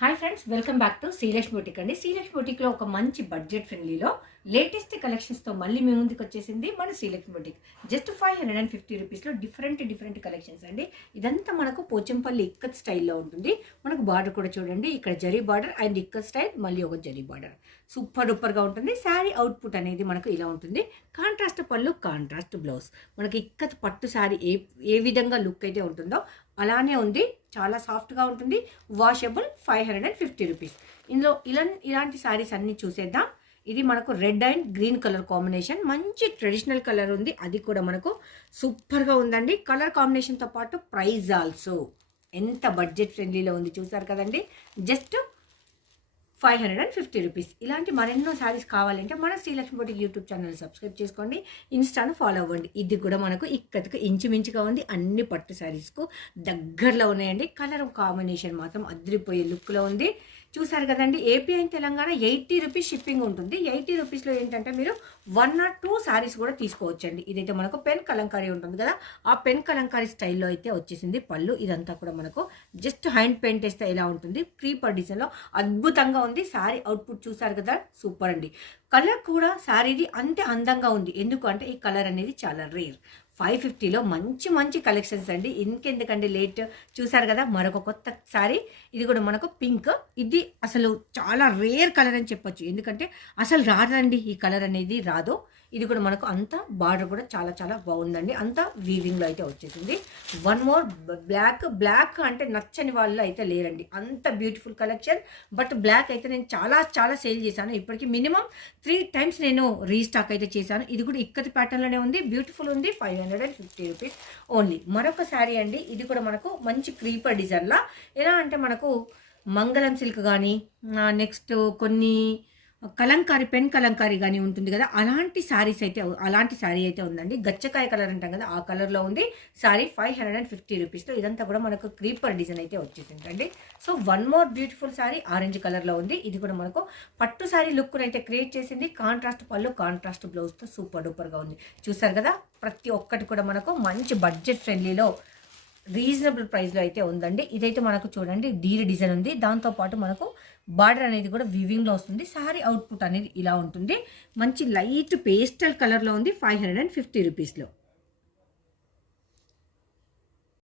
Hi friends, welcome back to Srilakshmi boutique అండి. శ్రీలక్ష్మి బొటిక్లో ఒక మంచి బడ్జెట్ ఫ్రెండ్లీలో లేటెస్ట్ కలెక్షన్స్తో మళ్ళీ మీ ముందుకు వచ్చేసింది మన శ్రీలక్ష్మి బొటిక్. జస్ట్ 550 రూపీస్లో డిఫరెంట్ కలెక్షన్స్ అండి. ఇదంతా మనకు పోచంపల్లి ఇక్కత్ స్టైల్లో ఉంటుంది. మనకు బార్డర్ కూడా చూడండి, ఇక్కడ zari border and ikat style, మళ్ళీ ఒక జరీ బార్డర్. సూపర్ డూపర్గా ఉంటుంది. శారీ అవుట్పుట్ అనేది మనకు ఇలా ఉంటుంది. కాంట్రాస్ట్ పళ్ళు, కాంట్రాస్ట్ బ్లౌజ్. మనకి ఇక్కత్ పట్టు శారీ ఏ విధంగా లుక్ అయితే ఉంటుందో అలానే ఉంది. చాలా సాఫ్ట్గా ఉంటుంది. వాషబుల్. 550 రూపీస్. ఇందులో ఇలాంటి శారీస్ అన్నీ చూసేద్దాం. ఇది మనకు red and green colour combination, మంచి ట్రెడిషనల్ కలర్ ఉంది. అది కూడా మనకు సూపర్గా ఉందండి. కలర్ కాంబినేషన్తో పాటు ప్రైస్ ఆల్సో ఎంత బడ్జెట్ ఫ్రెండ్లీలో ఉంది చూసారు కదండి. Just 550 rupees. ఇలాంటి మరెన్నో శారీస్ కావాలంటే మన Srilakshmi boutique YouTube channel subscribe చేసుకోండి, ఇన్స్టాను ఫాలో అవ్వండి. ఇది కూడా మనకు ఇక్కడికి ఇంచుమించుగా ఉంది. అన్ని పట్టు శారీస్కు దగ్గరలో ఉన్నాయండి. కలర్ కాంబినేషన్ మాత్రం అదిరిపోయే లుక్లో ఉంది. చూసారు కదండి. AP and Telangana 80 rupees shipping ఉంటుంది. 80 రూపీస్లో ఏంటంటే మీరు 1 or 2 శారీస్ కూడా తీసుకోవచ్చండి. ఇదైతే మనకు పెన్ కలంకారీ ఉంటుంది కదా, ఆ పెన్ కలంకారీ స్టైల్లో అయితే వచ్చేసింది పళ్ళు. ఇదంతా కూడా మనకు జస్ట్ హ్యాండ్ పెయింట్ వేస్తే ఎలా ఉంటుంది, క్రీపర్ డిజైన్లో అద్భుతంగా ఉంది. శారీ అవుట్పుట్ చూసారు కదా, సూపర్ అండి. కలర్ కూడా శారీది అంతే అందంగా ఉంది. ఎందుకంటే ఈ కలర్ అనేది చాలా రేర్. 550లో మంచి కలెక్షన్స్ అండి. ఇంకెందుకంటే లేట్. చూసారు కదా, మరొక కొత్త శారీ. ఇది కూడా మనకు పింక్. ఇది అసలు చాలా రేర్ కలర్ అని చెప్పొచ్చు. ఎందుకంటే అసలు రాదండి, ఈ కలర్ అనేది రాదు. ఇది కూడా మనకు అంత బార్డర్ కూడా చాలా బాగుందండి. అంతా వీవింగ్లో అయితే వచ్చేసింది. వన్ మోర్ బ్లాక్ అంటే నచ్చని వాళ్ళు అయితే లేరండి. అంత బ్యూటిఫుల్ కలెక్షన్. బట్ బ్లాక్ అయితే నేను చాలా సేల్ చేశాను. ఇప్పటికీ మినిమం 3 times నేను రీస్టాక్ అయితే చేశాను. ఇది కూడా ఇక్కతి ప్యాటర్న్లోనే ఉంది. బ్యూటిఫుల్ ఉంది. 550 రూపీస్ ఓన్లీ. మరొక శారీ అండి. ఇది కూడా మనకు మంచి క్రీపర్ డిజైన్లా. ఎలా అంటే మనకు మంగళం సిల్క్ కానీ, నెక్స్ట్ కొన్ని కలంకారీ, పెన్ కలంకారీ కానీ ఉంటుంది కదా, అలాంటి శారీ అయితే ఉందండి. గచ్చకాయ కలర్ అంటాం కదా, ఆ కలర్లో ఉంది శారీ. 550 రూపీస్లో ఇదంతా కూడా మనకు క్రీపర్ డిజైన్ అయితే వచ్చేసిందండి. So one more beautiful sari orange కలర్లో ఉంది. ఇది కూడా మనకు పట్టు శారీ లుక్ను అయితే క్రియేట్ చేసింది. కాంట్రాస్ట్ పళ్ళు, కాంట్రాస్ట్ బ్లౌజ్తో సూపర్ డూపర్గా ఉంది. చూసారు కదా, ప్రతి ఒక్కటి కూడా మనకు మంచి బడ్జెట్ ఫ్రెండ్లీలో రీజనబుల్ ప్రైస్లో అయితే ఉందండి. ఇదైతే మనకు చూడండి డీర్ డిజైన్ ఉంది. దాంతోపాటు మనకు బార్డర్ అనేది కూడా వివింగ్లో వస్తుంది. శారీ అవుట్పుట్ అనేది ఇలా ఉంటుంది. మంచి లైట్ పేస్టల్ కలర్లో ఉంది. 550 రూపీస్లో.